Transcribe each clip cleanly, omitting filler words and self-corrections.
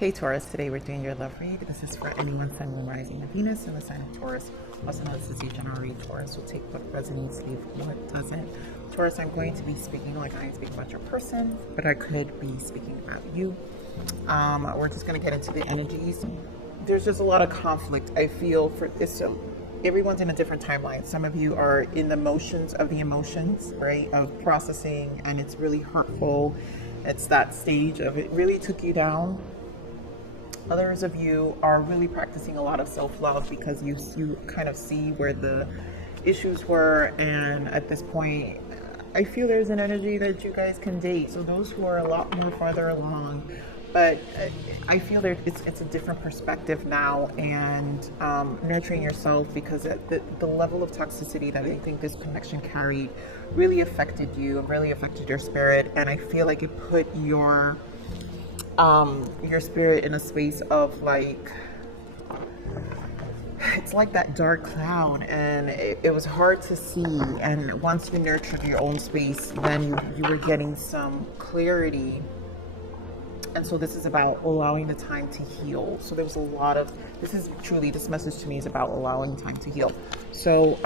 Hey Taurus, today we're doing your love read. This is for anyone, Sun, Moon, Rising, and Venus in the sign of Taurus. Also known as your general read. Taurus will take what resonates, leave what doesn't. Taurus, I'm going to be speaking like I speak about your person, but I could be speaking about you. We're just going to get into the energies. There's just a lot of conflict, I feel, for this. Everyone's in a different timeline. Some of you are in the motions of the emotions, right, of processing, and it's really hurtful. It's that stage of it really took you down. Others of you are really practicing a lot of self-love because you kind of see where the issues were, and at this point I feel there's an energy that you guys can date. So those who are a lot more farther along, but I feel that it's a different perspective now, and nurturing yourself, because the level of toxicity that I think this connection carried really affected you, really affected your spirit, and I feel like it put your spirit in a space of like, it's like that dark cloud, and it was hard to see. And once you nurtured your own space, then you were getting some clarity. And so this is about allowing the time to heal. So there was a lot of, this message to me is about allowing time to heal. So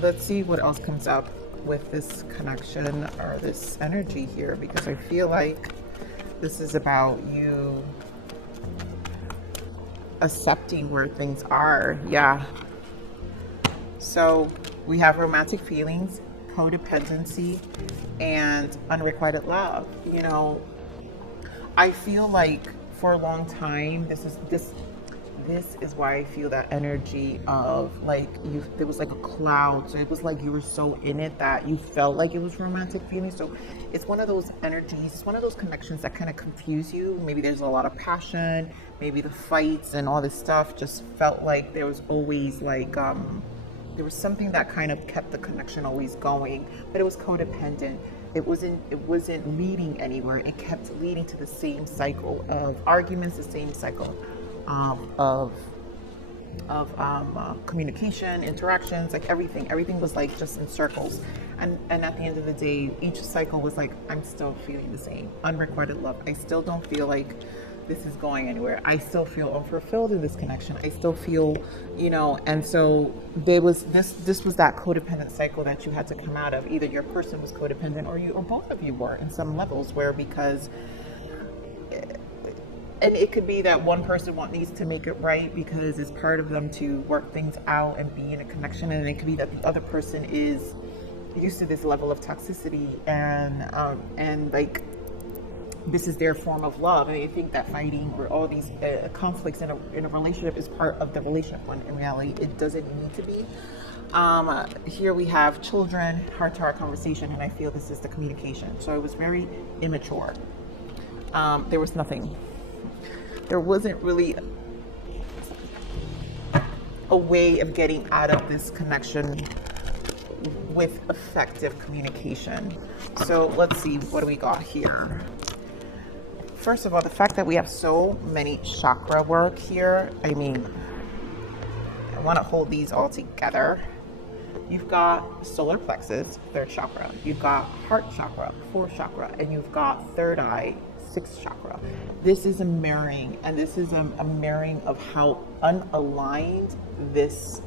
let's see what else comes up with this connection or this energy here, because I feel like this is about you accepting where things are. Yeah. So we have romantic feelings, codependency, and unrequited love. You know, I feel like for a long time, this is why I feel that energy of like there was like a cloud. So it was like you were so in it that you felt like it was romantic feelings. So it's one of those energies, it's one of those connections that kind of confuse you. Maybe there's a lot of passion, maybe the fights and all this stuff just felt like there was always like, there was something that kind of kept the connection always going, but it was codependent. It wasn't leading anywhere. It kept leading to the same cycle of arguments, the same cycle of communication, interactions, like everything was like just in circles. And at the end of the day, each cycle was like, I'm still feeling the same. Unrequited love. I still don't feel like this is going anywhere. I still feel unfulfilled in this connection. I still feel, you know, and so there was this was that codependent cycle that you had to come out of. Either your person was codependent, or both of you were in some levels, where because, and it could be that one person needs to make it right because it's part of them to work things out and be in a connection, and it could be that the other person is used to this level of toxicity, and like this is their form of love. And I think that fighting or all these conflicts in a relationship is part of the relationship, when in reality it doesn't need to be. Here we have children, heart-to-heart conversation, and I feel this is the communication. So it was very immature. There was nothing. There wasn't really a way of getting out of this connection with effective communication. So let's see, what do we got here? First of all, the fact that we have so many chakra work here, I mean, I want to hold these all together. You've got solar plexus, 3rd chakra. You've got heart chakra, 4th chakra, and you've got third eye, 6th chakra. This is a mirroring, and this is a mirroring of how unaligned this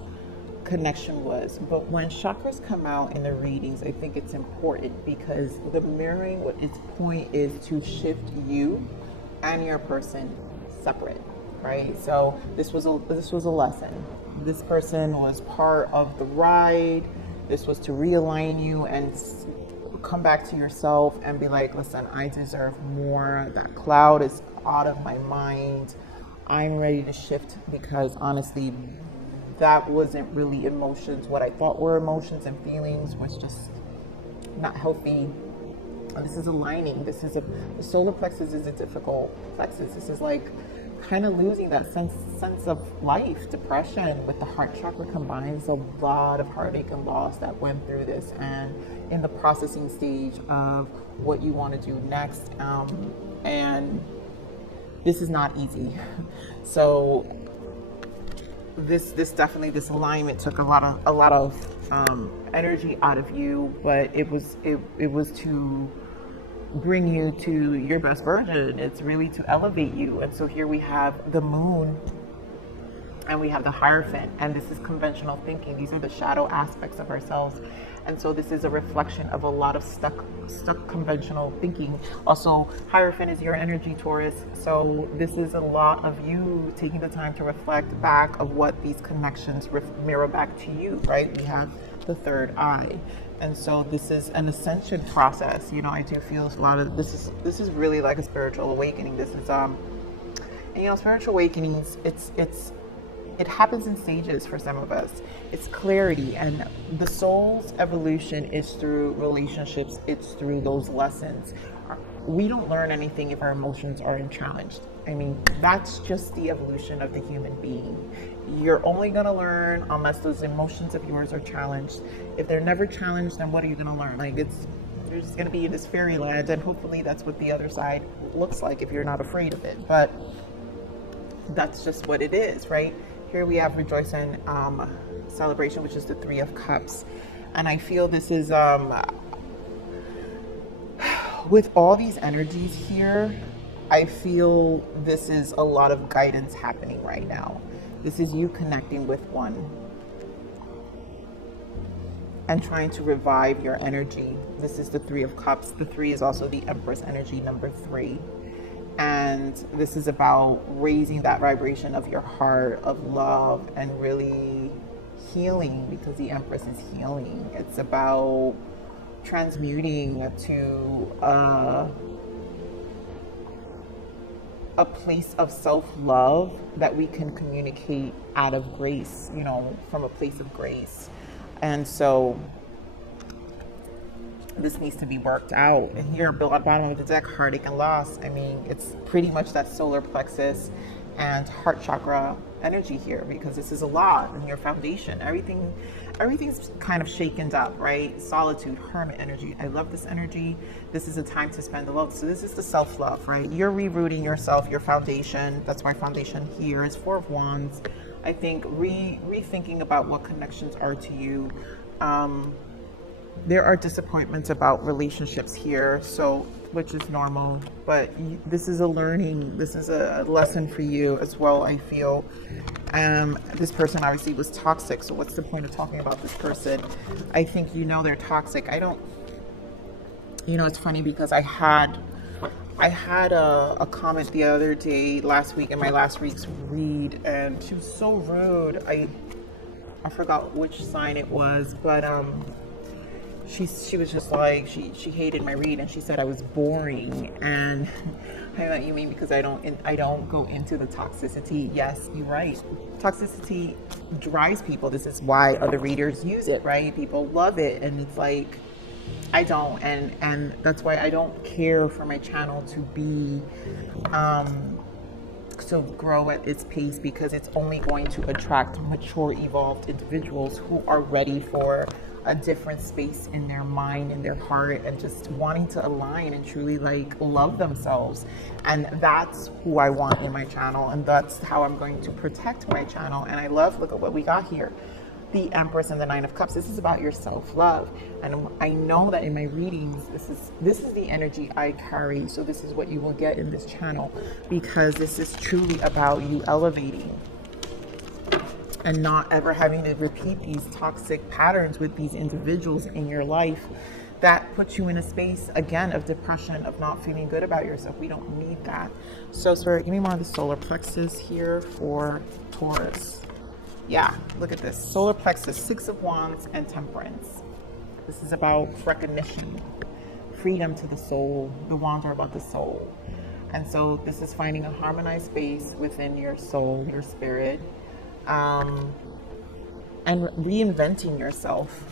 connection was. But when chakras come out in the readings, I think it's important, because the mirroring, what its point is to shift you and your person separate, right? So this was a lesson. This person was part of the ride. This was to realign you and come back to yourself and be like, listen, I deserve more. That cloud is out of my mind. I'm ready to shift, because honestly, that wasn't really emotions. What I thought were emotions and feelings was just not healthy. This is aligning. The solar plexus is a difficult plexus. This is like kind of losing that sense of life. Depression with the heart chakra combines a lot of heartache and loss that went through this, and in the processing stage of what you want to do next. And this is not easy. So this definitely, this alignment took a lot of energy out of you, but it was to bring you to your best version. It's really to elevate you. And so here we have the moon and we have the Hierophant, and this is conventional thinking. These are the shadow aspects of ourselves. And so this is a reflection of a lot of stuck conventional thinking. Also, Hierophant is your energy, Taurus. So this is a lot of you taking the time to reflect back of what these connections mirror back to you, right? We have the third eye. And so this is an ascension process. You know, I do feel a lot of this is really like a spiritual awakening. This is and, you know, spiritual awakenings, it happens in stages for some of us. It's clarity, and the soul's evolution is through relationships. It's through those lessons. We don't learn anything if our emotions aren't challenged. I mean, that's just the evolution of the human being. You're only going to learn unless those emotions of yours are challenged. If they're never challenged, then what are you going to learn? Like, you're just going to be in this fairyland, and hopefully that's what the other side looks like if you're not afraid of it. But that's just what it is, right? Here we have rejoicing, celebration, which is the Three of Cups. And I feel this is, with all these energies here, I feel this is a lot of guidance happening right now. This is you connecting with one and trying to revive your energy. This is the Three of Cups. The 3 is also the Empress energy, number 3. And this is about raising that vibration of your heart, of love, and really healing, because the Empress is healing. It's about transmuting to a place of self-love that we can communicate out of grace, you know, from a place of grace. And so this needs to be worked out. And here, at the bottom of the deck, heartache and loss. I mean, it's pretty much that solar plexus and heart chakra energy here, because this is a lot in your foundation. Everything's kind of shaken up, right? Solitude, hermit energy. I love this energy. This is a time to spend alone. So this is the self-love, right? You're rerouting yourself, your foundation. That's why foundation here is 4 of Wands. I think rethinking about what connections are to you. There are disappointments about relationships here, so which is normal, but this is a learning, this is a lesson for you as well, I feel. This person obviously was toxic, so what's the point of talking about this person? I think you know they're toxic. You know, it's funny because I had a comment the other day, last week, in my last week's read, and she was so rude. I forgot which sign it was, but she was just like, she hated my read, and she said I was boring. And I know what you mean, because I don't go into the toxicity. Yes, you're right. Toxicity drives people. This is why other readers use it, right? People love it, and it's like, I don't, and that's why I don't care for my channel to be to grow at its pace, because it's only going to attract mature, evolved individuals who are ready for a different space in their mind, in their heart, and just wanting to align and truly like love themselves. And that's who I want in my channel, and that's how I'm going to protect my channel. And I love, look at what we got here, the Empress and the Nine of Cups. This is about your self-love, and I know that in my readings this is the energy I carry. So this is what you will get in this channel, because this is truly about you elevating and not ever having to repeat these toxic patterns with these individuals in your life that puts you in a space, again, of depression, of not feeling good about yourself. We don't need that. So Spirit, give me more of the solar plexus here for Taurus. Yeah, look at this. Solar plexus, 6 of Wands and Temperance. This is about recognition, freedom to the soul. The Wands are about the soul. And so this is finding a harmonized space within your soul, your spirit, and reinventing yourself,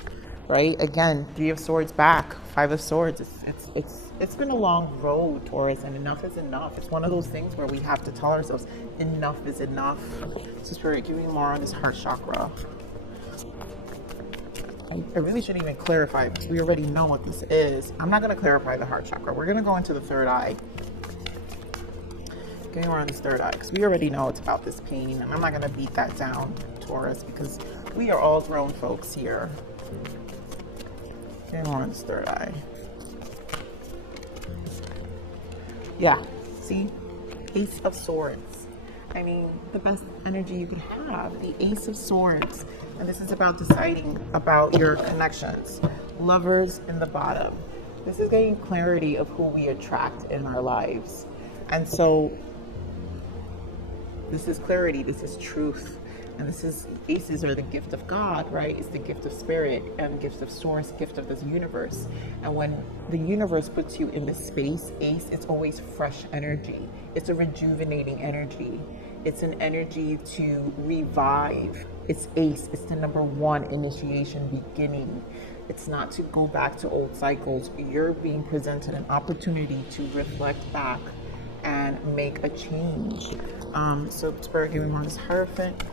right? Again, 3 of Swords back, 5 of Swords. It's been a long road, Taurus, and enough is enough. It's one of those things where we have to tell ourselves enough is enough. So Spirit, give me more on this heart chakra. I really shouldn't even clarify, because we already know what this is. I'm not going to clarify the heart chakra. We're going to go into the third eye. Give me more on this third eye, because we already know it's about this pain, and I'm not going to beat that down, Taurus, because we are all grown folks here. Give me more on this third eye. Yeah, see? Ace of Swords. I mean, the best energy you could have, the Ace of Swords. And this is about deciding about your connections. Lovers in the bottom. This is getting clarity of who we attract in our lives. And so this is clarity, this is truth. And this is, aces are the gift of God, right? It's the gift of spirit and gift of source, gift of this universe. And when the universe puts you in this space, ace, it's always fresh energy. It's a rejuvenating energy. It's an energy to revive. It's ace, it's the number one initiation beginning. It's not to go back to old cycles. You're being presented an opportunity to reflect back and make a change. So Spirit, give me more of this Hierophant.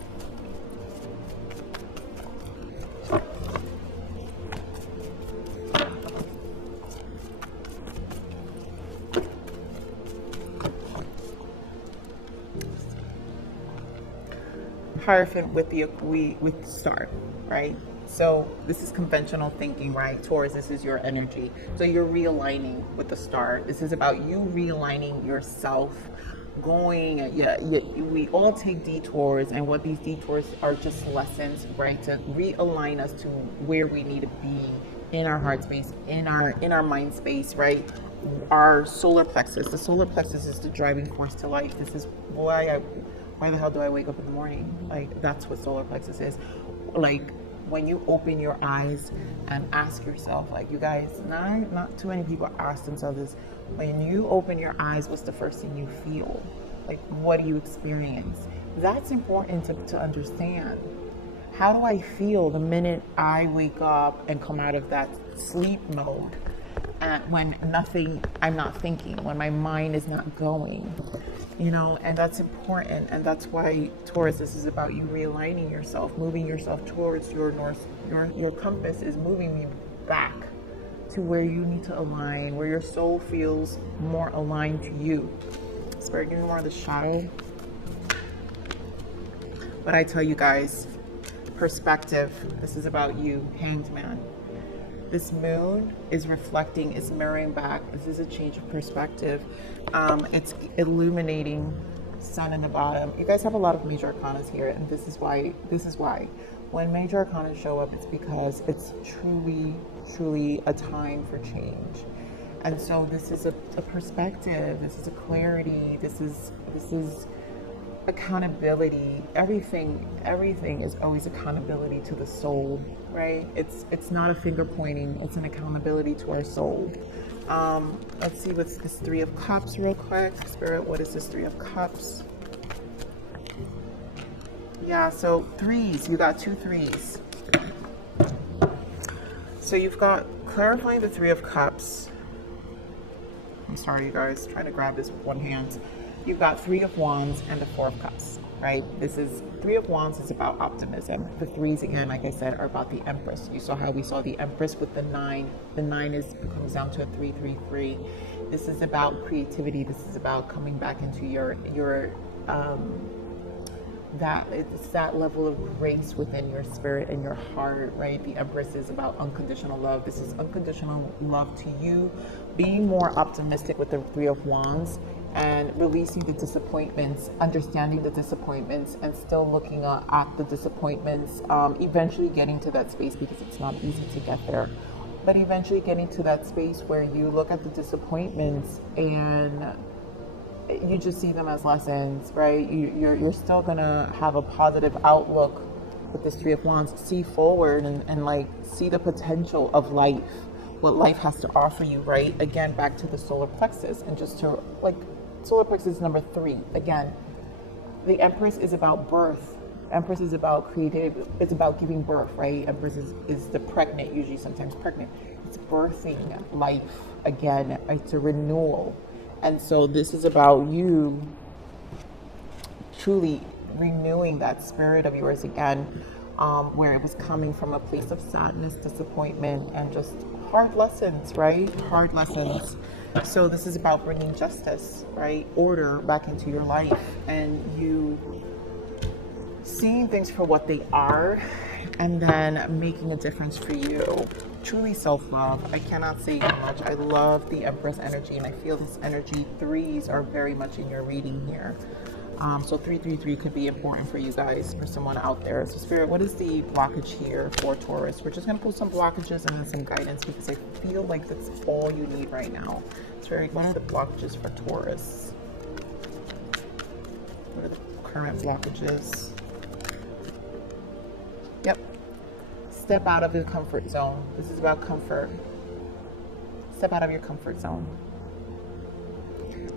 Hierophant with the star, right? So this is conventional thinking, right? Taurus, this is your energy. So you're realigning with the star. This is about you realigning yourself, going, we all take detours, and what these detours are just lessons, right? To realign us to where we need to be in our heart space, in our mind space, right? Our solar plexus, the solar plexus is the driving force to life. This is why the hell do I wake up in the morning? Like, that's what solar plexus is. Like, when you open your eyes and ask yourself, like, you guys, not too many people ask themselves this, when you open your eyes, what's the first thing you feel? Like, what do you experience? That's important to understand. How do I feel the minute I wake up and come out of that sleep mode? And when I'm not thinking, when my mind is not going, you know, and that's important. And that's why, Taurus, this is about you realigning yourself, moving yourself towards your north. Your compass is moving you back to where you need to align, where your soul feels more aligned to you. Spirit, give me more of the shadow. But I tell you guys, perspective, this is about you, Hanged Man. This moon is reflecting, it's mirroring back. This is a change of perspective. It's illuminating sun in the bottom. You guys have a lot of major arcanas here, and this is why. When major arcanas show up, it's because it's truly a time for change. And so this is a perspective, this is a clarity, this is accountability. Everything is always accountability to the soul, right? It's not a finger pointing, it's an accountability to our soul. Let's see what's this Three of Cups real quick. Spirit, what is this Three of Cups? Yeah, so threes, you got 2 threes. So you've got clarifying the Three of Cups. I'm sorry, you guys, trying to grab this with one hand. You've got 3 of Wands and the 4 of Cups, right? This is 3 of Wands is about optimism. The threes, again, like I said, are about the Empress. You saw how we saw the Empress with the 9. The 9 comes down to a 3-3-3. This is about creativity. This is about coming back into it's that level of grace within your spirit and your heart, right? The Empress is about unconditional love. This is unconditional love to you, being more optimistic with the 3 of Wands, and releasing the disappointments, understanding the disappointments, and still looking at the disappointments, eventually getting to that space, because it's not easy to get there, but eventually getting to that space where you look at the disappointments and you just see them as lessons, right? You're still gonna have a positive outlook with this 3 of Wands. See forward and like see the potential of life, what life has to offer you, right? Again, back to the solar plexus, and just to like, solar plexus number 3. Again, the Empress is about birth. Empress is about creative. It's about giving birth, right? Empress is the pregnant, usually sometimes pregnant. It's birthing life again. It's a renewal. And so this is about you truly renewing that spirit of yours again, where it was coming from a place of sadness, disappointment, and just hard lessons, right? Hard lessons. So this is about bringing justice, right? Order back into your life, and you seeing things for what they are, And then making a difference for you. Truly self-love. I cannot say how much I love the Empress energy, and I feel this energy. Threes are very much in your reading here. So 333 could be important for you guys, for someone out there. So Spirit, what is the blockage here for Taurus? We're just going to pull some blockages and then some guidance, because I feel like that's all you need right now. Spirit, what are the blockages for Taurus? What are the current blockages? Yep. Step out of your comfort zone. This is about comfort. Step out of your comfort zone.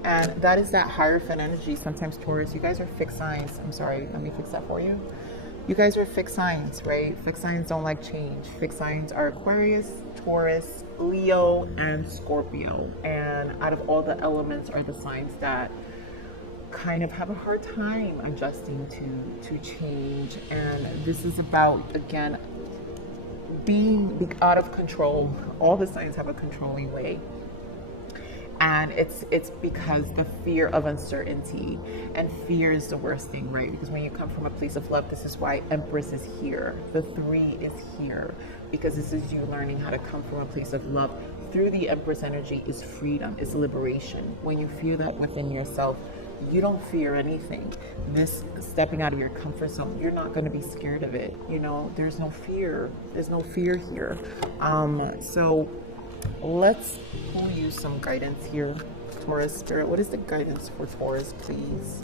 And that is that Hierophant energy. Sometimes Taurus, you guys are fixed signs. I'm sorry, let me fix that for you. You guys are fixed signs, right? Fixed signs don't like change. Fixed signs are Aquarius, Taurus, Leo, and Scorpio. And out of all the elements are the signs that kind of have a hard time adjusting to change. And this is about, again, being out of control. All the signs have a controlling way. And it's because the fear of uncertainty, and fear is the worst thing, right? Because when you come from a place of love, this is why Empress is here. The 3 is here, because this is you learning how to come from a place of love. Through the Empress energy is freedom, is liberation. When you feel that within yourself, you don't fear anything. This stepping out of your comfort zone, you're not going to be scared of it. You know, there's no fear. There's no fear here. So let's pull you some guidance here, Taurus. Spirit, what is the guidance for Taurus, please?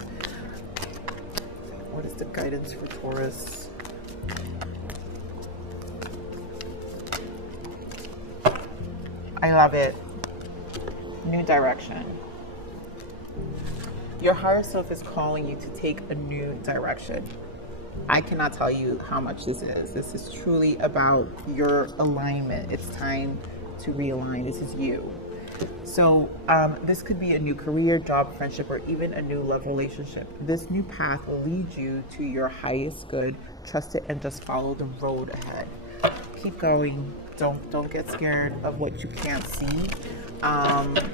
What is the guidance for Taurus? I love it. New direction. Your higher self is calling you to take a new direction. I cannot tell you how much this is. This is truly about your alignment. It's time to realign. This is you. So this could be a new career, job, friendship, or even a new love relationship. This new path will lead you to your highest good. Trust it and just follow the road ahead. Keep going. Don't get scared of what you can't see.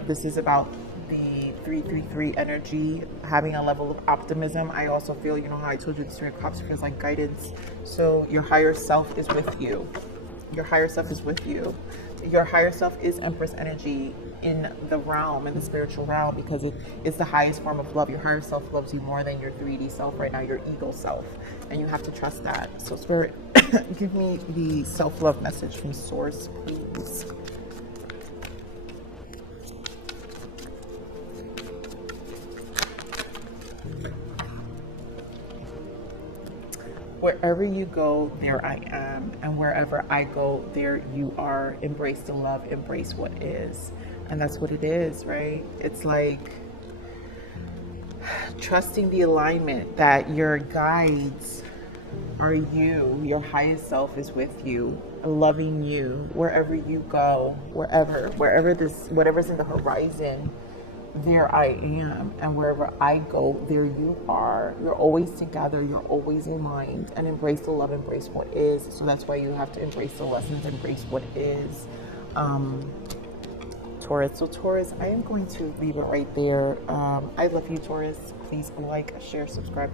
This is about the 333 energy, having a level of optimism. I also feel, you know how I told you the Three of Cups feels like guidance. So your higher self is with you. Your higher self is with you. Your higher self is Empress energy in the realm, in the spiritual realm, because it is the highest form of love. Your higher self loves you more than your 3D self right now, your ego self. And you have to trust that. So Spirit, give me the self-love message from Source, please. Wherever you go, there I am. And wherever I go, there you are. Embrace the love, embrace what is. And that's what it is, right? It's like trusting the alignment that your guides are you. Your highest self is with you, loving you wherever you go, whatever's in the horizon. There I am, and wherever I go, there you are. You're always together, you're always aligned, and embrace the love, embrace what is. So that's why you have to embrace the lessons, embrace what is. Taurus. So Taurus, I am going to leave it right there. I love you, Taurus. Please like, share, subscribe.